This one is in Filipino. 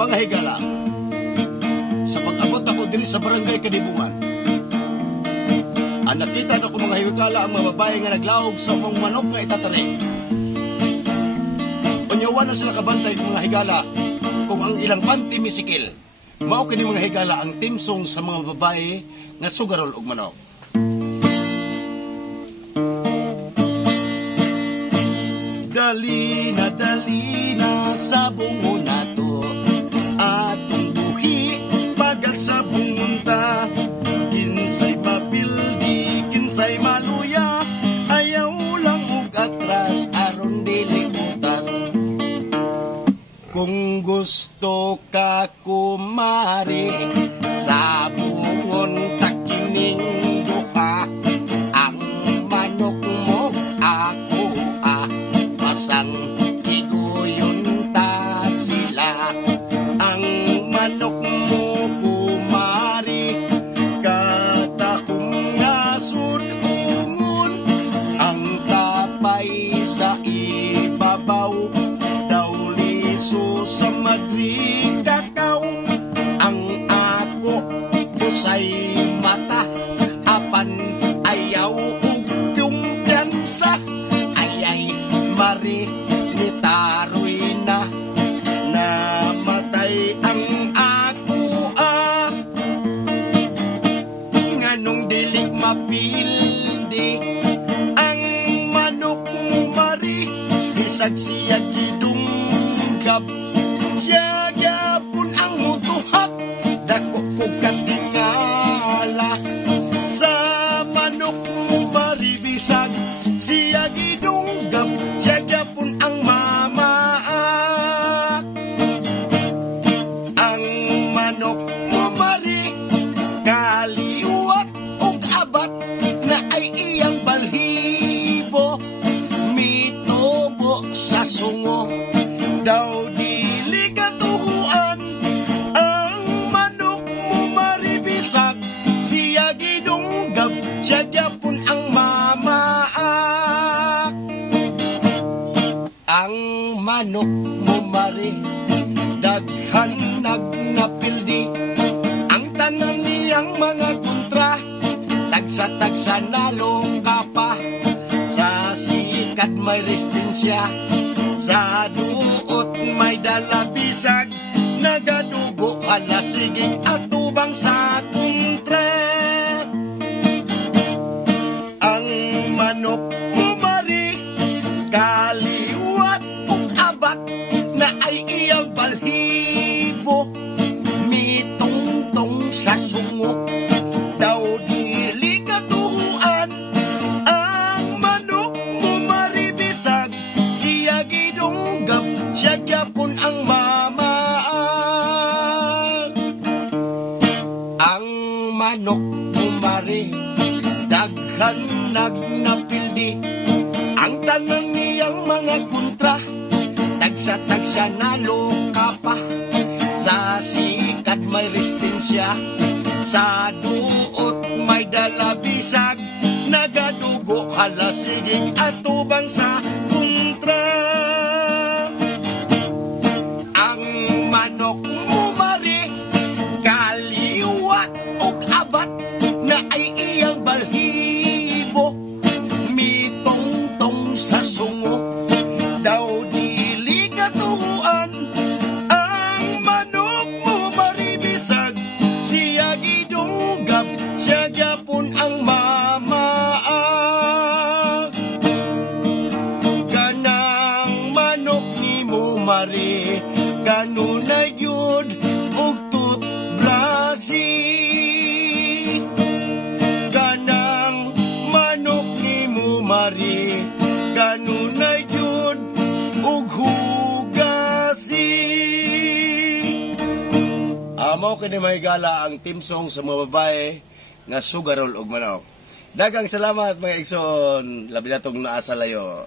Mga higala, sa pag-abot ako diri sa barangay Kadibungan, ang nakita na ko mga higala ang mga babae nga naglaog sa mong manok nga itatari. Unyawan na sila kabantay mga higala kung ang ilang panty misikil. Mao kini mga higala ang timsong sa mga babae nga sugarol og manok. Dali na sa bungo nato atong buhi pagal sa bungunta. Kinsay papildi, kinsay maluya, ayaw lang og atras aron dili butas. Kung gusto ka kumari sa bungon takining duha, ang manok mo ako pasang iguyon ta sila. Ang manok mo kumari kata kung nasud ungon, ang tapay sa ibabaw daw liso sa madrig kakaw. Ang ako busay mata apan ayaw ug yung dansa. Ayay mari ni taroy na namatay ang ako nganong dilig mapildi ang manok mari bisag siya gidunggab. Siya gyapon ang mutuhak dako kog katingala sa manok mari bisag siya gidunggab. Siya gyapon ang mamaak. Ang manok mari kaliwat ug abat na ay iyang balhibo. Mitubo sa sungo daw dili katuhuan. Ang manok mari bisag siya gidunggab. Siya gyapon ang mamaak. Ang manok mari daghan nagnapildi. Ang tanan niyang mga kontra tagsa-tagsa nalo ka pa. Sa sikat may resistencia, sa duot may dalabisag, nagadugo alasigig at tubang sa kontra. Ang manok mari kaliwat ug abat na ay iyang balhibo. Mitungtong sa sungo daw dili katuhuan. Ang manok mari bisag siya gidunggab. Siya gyapon ang mamaak. Ang manok mari daghan nagnapildi. Ang tanan niyang mga kontra tagsa-tagsa nalo ka pa. Sa sikat may resistencia, sa duot may dalabisag, nagadugo halasigig at tubang sa kontra. Ang manok mari kaliwat ug abat na ay iyang balhibo. Mitongtong sa sungo daw dili katuhuan. Ang manok mari bisag siya gidunggab. Siya gyapon ang mamaak. Kanang manok nimo mari kanunay gyud og toothbrasi. Kanang manok nimo mari kanunay gyud og hugasi. Amo kini mahigala ang timsong sa mga babae nga sugarol og manok. Dagang salamat mga igsoon, labi na tong naa sa layo.